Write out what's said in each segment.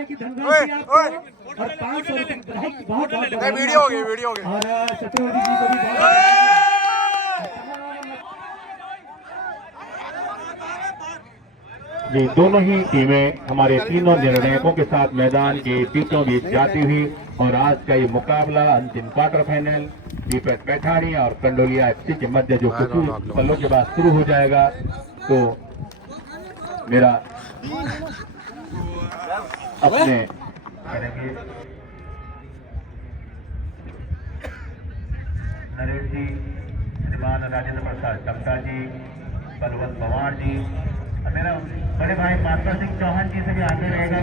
हैं कि धनराशि आपको और 500 रुपए बहुत वीडियो हो गई और चतुर्वेदी जी को भी बहुत जी दोनों ही टीमें हमारे तीनों निर्णायकों के साथ मैदान के बीचों बीच जाती हुई और आज का ये मुकाबला अंतिम क्वार्टर फाइनल दीपक पैठानी और कंडोलिया एफसी के मध्य जो कुछ पलों के बाद शुरू हो जाएगा। तो मेरा अपने नरेश जी, श्रीमान राजेंद्र प्रसाद टमटा जी, बलवंत पवार जी, मेरा बड़े भाई माता सिंह चौहान जी से भी आगे रहेगा।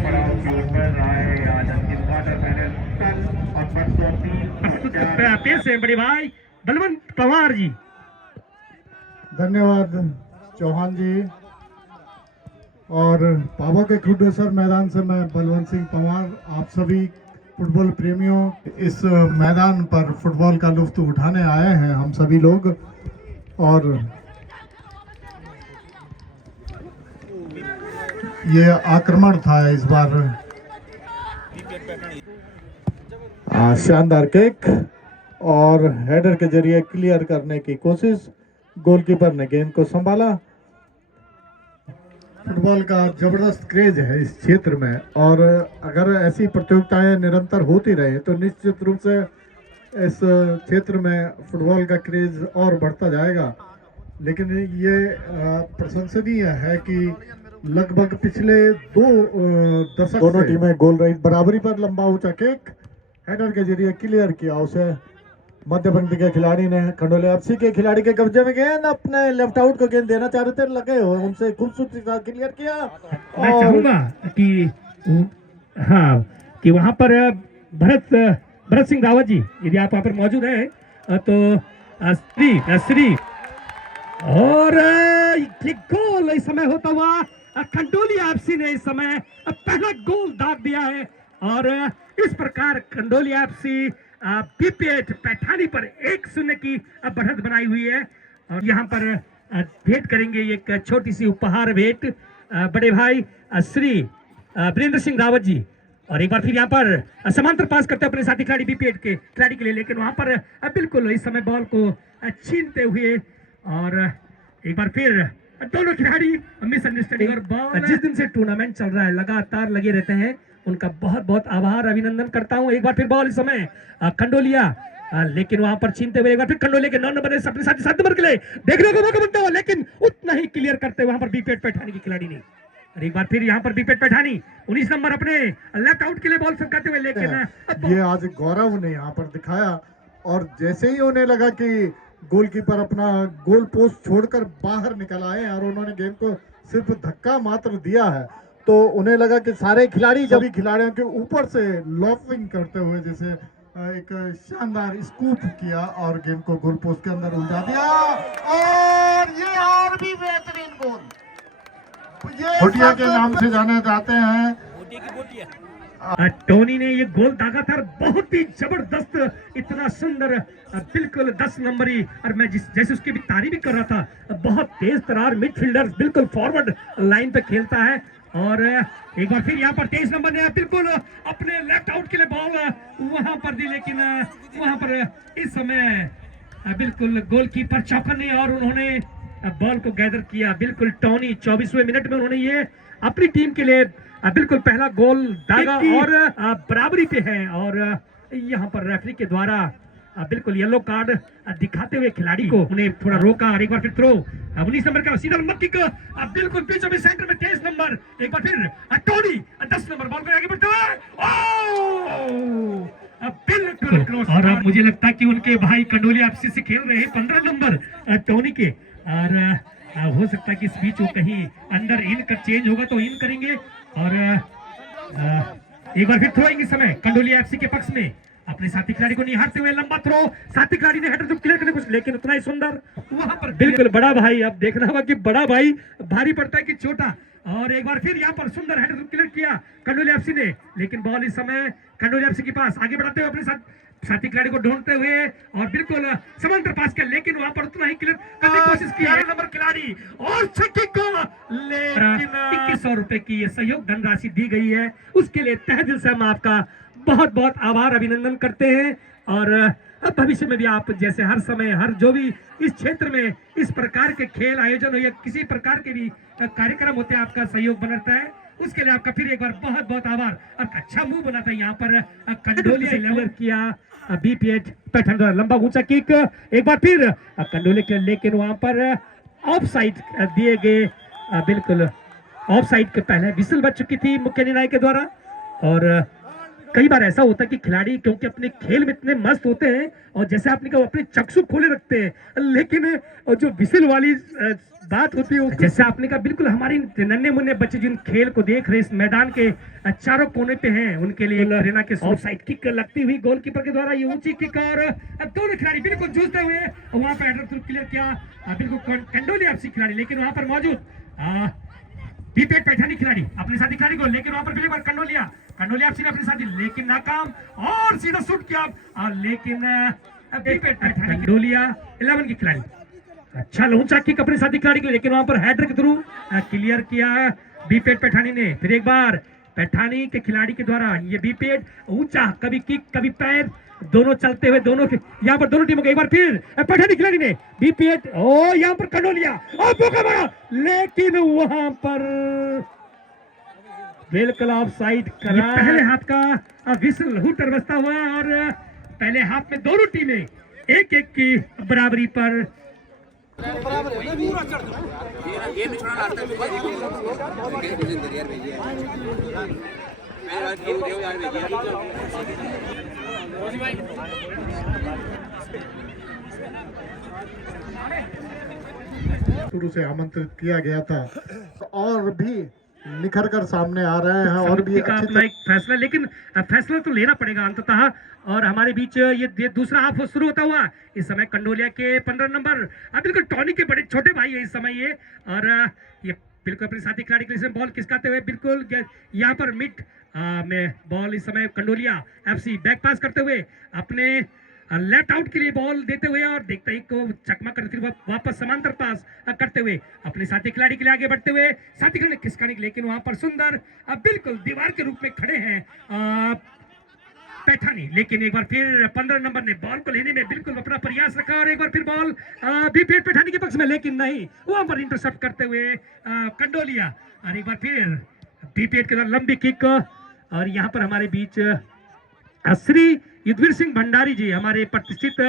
पेश है बड़े भाई बलवंत पवार जी। धन्यवाद चौहान जी। और पावा के खुडेसर मैदान से मैं बलवंत सिंह पवार आप सभी फुटबॉल प्रेमियों इस मैदान पर फुटबॉल का लुत्फ उठाने आए हैं हम सभी लोग। और ये आक्रमण था इस बार, शानदार किक और हेडर के जरिए क्लियर करने की कोशिश, गोलकीपर ने गेंद को संभाला। फुटबॉल का जबरदस्त क्रेज है इस क्षेत्र में और अगर ऐसी प्रतियोगिताएं निरंतर होती रहे तो निश्चित रूप से इस क्षेत्र में फुटबॉल का क्रेज और बढ़ता जाएगा। लेकिन ये प्रशंसनीय है कि लगभग पिछले 2 दशक दोनों टीमें गोल रही बराबरी पर लंबा ऊंचा किक हेडर के जरिए क्लियर किया, उसे मध्यपंक्ति के खिलाड़ी ने खंडोले एफसी के खिलाड़ी के कब्जे में गेंद अपने लेफ्ट आउट को गेंद देना चाह रहे थे, लगे हुए उनसे खूबसूरती से क्लियर किया। मैं चाहूंगा कि हाँ कि वहां पर भरत सिंह रावत जी यदि आप वहां पर मौजूद हैं तो श्री और गोल इस समय होता हुआ खंडोलिया एफसी ने इस समय पहला गोल दाग दिया है और इस प्रकार खंडोलिया एफसी बीपीएट पैठानी पर 1-0 की बढ़त बनाई हुई है। और यहाँ पर भेंट करेंगे एक छोटी सी उपहार भेंट बड़े भाई श्री वीरेंद्र सिंह रावत जी। और एक बार फिर यहाँ पर समांतर पास करते हैं अपने साथी खिलाड़ी बीपीएट के खिलाड़ी के लिए, लेकिन वहां पर बिल्कुल इस समय बॉल को छीनते हुए और एक बार फिर दोनों खिलाड़ी मिसअंडरस्टैंडिंग और बॉल जिस दिन से टूर्नामेंट चल रहा है लगातार लगे रहते हैं, उनका बहुत बहुत आभार अभिनंदन करता हूं। एक बार फिर बॉल इस समय खंडोलिया लेकिन वहां पर छीनते हुए एक बार फिर खंडोलिया के 9 नंबर अपने साथी 7 नंबर के लिए देखने को मौका मिलता है, लेकिन उतना ही क्लियर करते हुए वहां पर बीपीएट पैठानी की खिलाड़ी ने। और एक बार फिर यहाँ पर बीपीएट पैठानी 19 नंबर अपने लेफ्ट आउट के लिए बॉल संकाते हुए, लेकिन ये आज गौरव ने यहाँ पर दिखाया और जैसे ही उन्हें लगा कि गोलकीपर अपना गोल पोस्ट छोड़कर बाहर निकल आए और उन्होंने गेंद को सिर्फ धक्का मात्र दिया है, तो उन्हें लगा कि सारे खिलाड़ी जब भी खिलाड़ियों के ऊपर से लॉपिंग करते हुए जैसे एक शानदार स्कूप किया और गेंद को गोल पोस्ट के अंदर उलझा दिया। और ये और भी बेहतरीन गोल, ये भोटिया के नाम से जाने जाते हैं। टोनी ने ये गोल दागा था, बहुत ही जबरदस्त, इतना सुंदर, बिल्कुल 10 नंबरी। और मैं जैसे उसकी भी तारीफ भी कर रहा था, बहुत तेज तरार मिडफील्डर बिल्कुल फॉरवर्ड लाइन पे खेलता है। और एक बार फिर यहाँ पर 23 नंबर ने बिल्कुल अपने लेफ्ट आउट के लिए बॉल वहां पर दी, लेकिन वहां पर इस समय बिल्कुल गोलकीपर चौकन्ने और उन्होंने बॉल को गैदर किया। बिल्कुल टोनी 24वें मिनट में उन्होंने ये अपनी टीम के लिए बिल्कुल पहला गोल दागा और बराबरी पे है। और यहाँ पर रेफरी के द्वारा बिल्कुल येलो कार्ड दिखाते हुए खिलाड़ी को उन्हें थोड़ा रोका। और एक बार फिर थ्रो 19 नंबर का सीधा लंबा किक बिल्कुल बीचों में सेंटर में 23 नंबर, एक बार फिर टोनी 10 नंबर बॉल को आगे बढ़ते हुए बिल्कुल। और अब मुझे लगता है कि उनके भाई कंडोलिया एफसी से खेल रहे हैं 15 नंबर टोनी के, और हो सकता है कि इस बीच वो कहीं अंदर इन का चेंज होगा तो इन करेंगे। और एक बार फिर थ्रोइंग इस समय कंडोलिया एफसी के पक्ष में अपने साथी खिलाड़ी को निहारते हुए लंबा थ्रो, साथी खिलाड़ी ने हेडर जो क्लियर करने कुछ, लेकिन उतना ही सुंदर वहां पर बिल्कुल बड़ा भाई। अब देखना होगा कि बड़ा भाई भारी पड़ता है कि छोटा। और एक बार फिर यहाँ पर सुंदर हेडर क्लियर किया कंडोली एफसी ने, लेकिन बॉल इस समय कंडोली एफसी के पास आगे बढ़ाते हुए अपने साथी खिलाड़ी को ढूंढते हुए और बिल्कुल समांतर पास किया, लेकिन वहां पर उतना ही क्लियर करने की कोशिश की। 11 नंबर खिलाड़ी और छक्के को, लेकिन 2100 रुपए की ये सहयोग धनराशि दी गई है, उसके लिए तहे दिल से हम आपका बहुत बहुत आभार अभिनंदन करते हैं। और अब भविष्य में भी आप जैसे हर समय हर जो भी इस क्षेत्र में इस प्रकार के खेल आयोजन हो या किसी प्रकार के भी कार्यक्रम होते हैं, आपका सहयोग बनता है, उसके लिए आपका फिर एक बार बहुत बहुत आभार। और अच्छा मुंह बनाता है यहाँ पर कंडोलिया क्लियर किया बीपीएट पैठन द्वारा, लंबा ऊंचा किक एक बार फिर कंडोली के, लेकिन वहां पर ऑफ साइड दिए गए, बिल्कुल ऑफ साइड के पहले विसल बज चुकी थी मुख्य निर्णायक के द्वारा। और कई बार ऐसा होता है कि खिलाड़ी क्योंकि अपने खेल में इतने मस्त होते हैं और जैसे आपने कहा अपने चक्षु खोले रखते हैं, लेकिन जो विसल वाली बात होती है जैसे आपने कहा, बिल्कुल हमारी नन्हे मुन्ने बच्चे जिन खेल को देख रहे इस मैदान के चारों कोने पे हैं, उनके लिए प्रेरणा के ऑफ साइड किक लगती हुई गोलकीपर के द्वारा ये ऊंची किक, और दोनों खिलाड़ी बिल्कुल जूझते हुए वहां पर हेडर क्लियर किया बिल्कुल कंडोली एफसी खिलाड़ी, लेकिन वहां पर मौजूद बीपीएट पैठानी खिलाड़ी अपने साथी खिलाड़ी को, लेकिन वहां पर पहली बार कंडोलिया एफसी ने अपने साथी, लेकिन नाकाम और सीधा शूट किया, लेकिन बीपीएट पैठानी कंडोलिया 11 की खिलाड़ी अच्छा लूंचा किक अपने साथी खिलाड़ी के, लेकिन वहां पर हेडर के थ्रू क्लियर किया बीपीएट पैठानी ने। फिर एक बार पैठानी के खिलाड़ी के द्वारा ये बीपीएट ऊंचा, कभी किक कभी पैर, दोनों चलते हुए दोनों यहाँ पर दोनों टीमों को एक बार फिर पैठानी खिलाड़ी ने बीपीएट ओ यहाँ पर कंडोलिया और मौका मारा, लेकिन वहां पर बिल्कुल ऑफ साइड करा। पहले हाथ का विसल हुटर बजता हुआ और पहले हाथ में दोनों टीमें 1-1 की बराबरी पर। शुरू से आमंत्रित किया गया था और भी निखर कर सामने आ रहे हैं और भी अपना एक फैसला, लेकिन फैसला तो लेना पड़ेगा अंततः। और हमारे बीच ये दूसरा हाफ शुरू होता हुआ इस समय कंडोलिया के 15 नंबर बिल्कुल टॉनी के बड़े छोटे भाई है इस समय ये, और ये बिल्कुल अपने साथी खिलाड़ी के लिए बॉल खिसकाते हुए बिल्कुल यहाँ पर मिड में बॉल इस समय कंडोलिया एफसी बैक पास करते हुए अपने लेफ्ट आउट के लिए बॉल देते हुए और देखते ही को चकमा करते हुए वापस समांतर पास करते हुए अपने साथी खिलाड़ी के लिए आगे बढ़ते हुए साथी खिलाड़ी खिसकाने, लेकिन वहां पर सुंदर बिल्कुल दीवार के रूप में खड़े हैं पैठानी, लेकिन एक बार फिर 15 नंबर ने बॉल को लेने में बिल्कुल अपना प्रयास रखा और एक बार फिर बॉल बीपीएट पैठानी के पक्ष में, लेकिन नहीं वहां पर इंटरसेप्ट करते हुए कंडोलिया, और एक बार फिर बीपीएट के साथ लंबी किक। और यहाँ पर हमारे बीच श्री युद्धवीर सिंह भंडारी जी, हमारे प्रतिष्ठित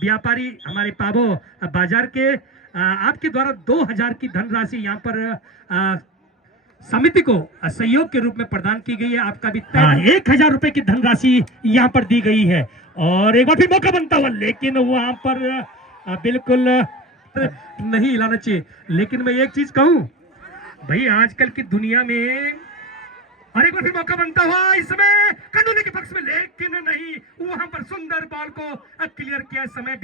व्यापारी, हमारे पाबो बाजार के, आपके द्वारा 2000 की धनराशि यहाँ पर समिति को सहयोग के रूप में प्रदान की गई है। आपका भी 1000 रुपए की धनराशि यहाँ पर दी गई है और एक बार फिर मौका बनता हुआ, लेकिन वहां पर बिल्कुल नहीं हिलाना चाहिए। लेकिन मैं एक चीज कहूं भाई, आजकल की दुनिया में और एक बार फिर मौका बनता हुआ इस समय कंडोली के पक्ष में, लेकिन नहीं वहां पर सुंदर बॉल को क्लियर किया इस समय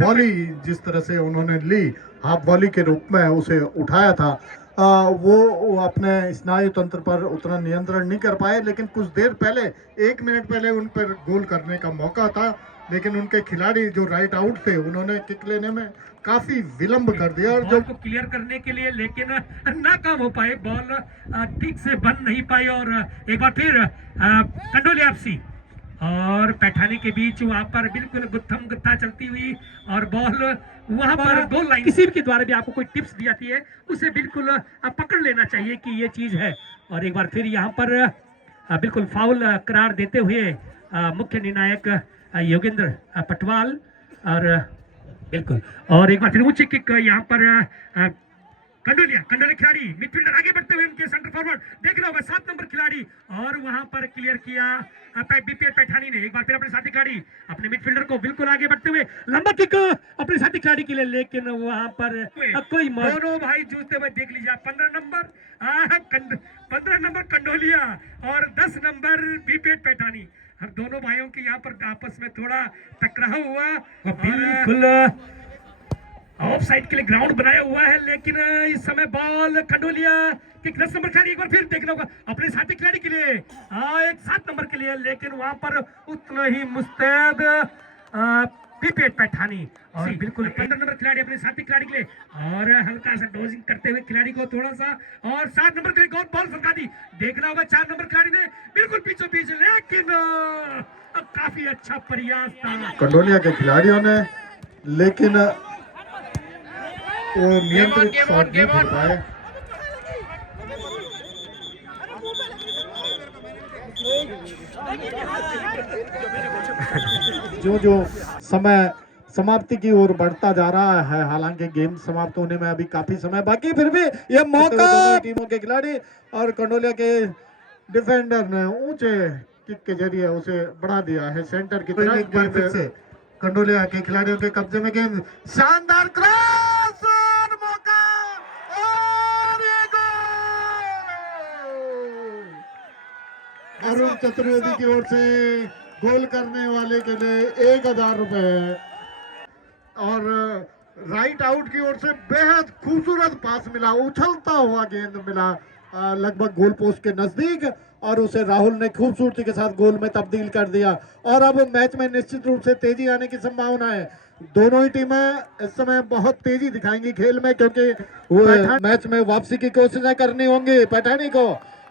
वॉली जिस तरह से उन्होंने ली, हाफ वॉली के रूप में उसे उठाया था, वो अपने स्नायु तंत्र पर उतना नियंत्रण नहीं कर पाए, लेकिन कुछ देर पहले 1 मिनट पहले उन पर गोल करने का मौका था, लेकिन उनके खिलाड़ी जो राइट आउट थे उन्होंने किक लेने में काफी विलंब कर दिया और जो क्लियर करने के लिए, लेकिन नाकाम हो पाए, बॉल ठीक से बन नहीं पाई। और एक बार फिर कंडोली एफसी और पैठानी के बीच वहां पर बिल्कुल गुत्थम गुत्था चलती हुई और बॉल वहां पर गोल लाइन, किसी के द्वारा भी आपको कोई टिप्स दी जाती है उसे बिल्कुल पकड़ लेना चाहिए कि ये चीज है। और एक बार फिर यहाँ पर बिल्कुल फाउल करार देते हुए मुख्य निर्णायक योगेंद्र पटवाल, और बिल्कुल और एक बार फिर ऊंची किक यहाँ पर कंडोली खिलाड़ी मिडफील्डर आगे बढ़ते हुए उनके सेंटर फॉरवर्ड देखना होगा 7 नंबर खिलाड़ी, और वहां पर क्लियर किया बीपीएट पैठानी ने। एक बार फिर अपने साथी खिलाड़ी अपने मिडफील्डर को बिल्कुल आगे बढ़ते हुए लंबा किक अपने साथी खिलाड़ी के लिए, लेकिन वहां पर कोई दोनों भाई जूझते हुए देख लीजिए। 15 नंबर कंडोलिया और 10 नंबर बीपीएट पैठानी, हम दोनों भाइयों के यहाँ पर आपस में थोड़ा टकराव हुआ, बिल्कुल ऑफ साइड के लिए ग्राउंड बनाया हुआ है, लेकिन इस समय बॉल कंडोलिया कि 10 नंबर खिलाड़ी एक बार फिर देखना होगा अपने साथी खिलाड़ी के लिए एक 7 नंबर के लिए, लेकिन वहां पर उतना ही मुस्तैद पीपेट पैठानी और बिल्कुल 15 नंबर खिलाड़ी अपने साथी खिलाड़ी के लिए और हल्का सा डोजिंग करते हुए खिलाड़ी को थोड़ा सा और 7 नंबर के लिए गौर बॉल फंसा दी। देखना होगा 4 नंबर खिलाड़ी ने बिल्कुल पीछे पीछे, लेकिन काफी अच्छा प्रयास था कंडोलिया के खिलाड़ियों ने, लेकिन वो नियंत्रित शॉट नहीं खेल पाए। जो समय समाप्ति की ओर बढ़ता जा रहा है, हालांकि गेम समाप्त होने में अभी काफी समय बाकी, फिर भी यह मौका टीमों के खिलाड़ी और कंडोलिया के डिफेंडर ने ऊंचे किक के जरिए उसे बढ़ा दिया है सेंटर की तरफ। एक बार फिर से कंडोलिया के खिलाड़ियों के कब्जे में गेंद, शानदार क्रॉस और मौका और ये गोल! अरुण चतुर्वेदी की ओर से गोल करने वाले के लिए 1000 रुपए और राइट आउट की ओर से बेहद खूबसूरत पास मिला, उछलता हुआ गेंद मिला लगभग गोल पोस्ट के नजदीक और उसे राहुल ने खूबसूरती के साथ गोल में तब्दील कर दिया। और अब मैच में निश्चित रूप से तेजी आने की संभावना है। दोनों ही टीमें इस समय बहुत तेजी दिखाएंगी खेल में, क्योंकि मैच में वापसी की कोशिशें करनी होंगी पैठानी को।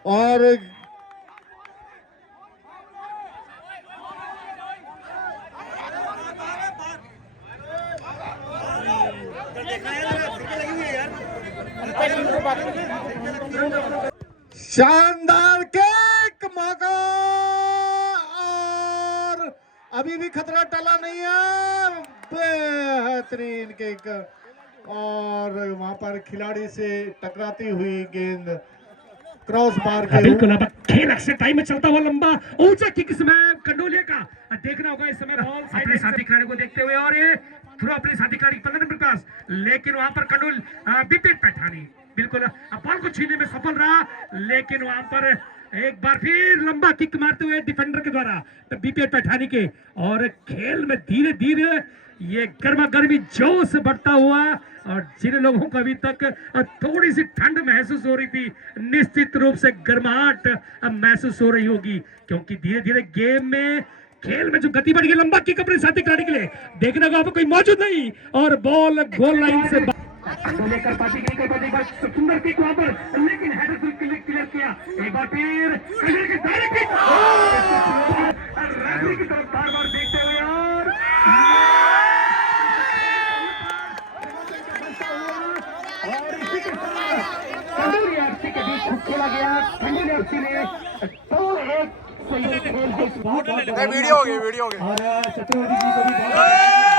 और शानदार किक, मौका और अभी भी खतरा टला नहीं है, बेहतरीन किक और वहां पर खिलाड़ी से टकराती हुई गेंद क्रॉस बार के बिल्कुल। अब खेल एक्स्ट्रा टाइम में चलता हुआ लंबा ऊंचा किक इसमें कंडोलिया का देखना होगा। इस समय बॉल अपने साथी खिलाड़ी को देखते हुए और ये थ्रो अपने साथी खिलाड़ी 15 नंबर पास, लेकिन वहां पर कंडोल पीपेट पैठानी बिल्कुल बॉल को छीनने में सफल रहा, लेकिन वहां पर एक बार फिर लंबा किक मारते हुए डिफेंडर के द्वारा बीपीएट पैठानी के। और खेल में धीरे धीरे ये गर्मा गर्मी जोश बढ़ता हुआ और जिन लोगों को अभी तक थोड़ी सी ठंड महसूस हो रही थी, निश्चित रूप से गर्माहट अब महसूस हो रही होगी, क्योंकि धीरे धीरे गेम में खेल में जो गति बढ़ गई। लंबा किक अपने साथी खिलाड़ी के लिए, देखने को आपको कोई मौजूद नहीं और बॉल गोल लाइन से लेकर पाती गई एक बार सुंदर किक वहां पर, लेकिन हेडर क्लियर किया। एक बार फिर डायरेक्ट किक रेफरी की तरफ बार बार देखते हुए और कंडोलिया एफसी के बीच खूब खेला गया। कंडोलिया एफसी ने 2-1 वीडियो हो गई और चतुर्वेदी जी को भी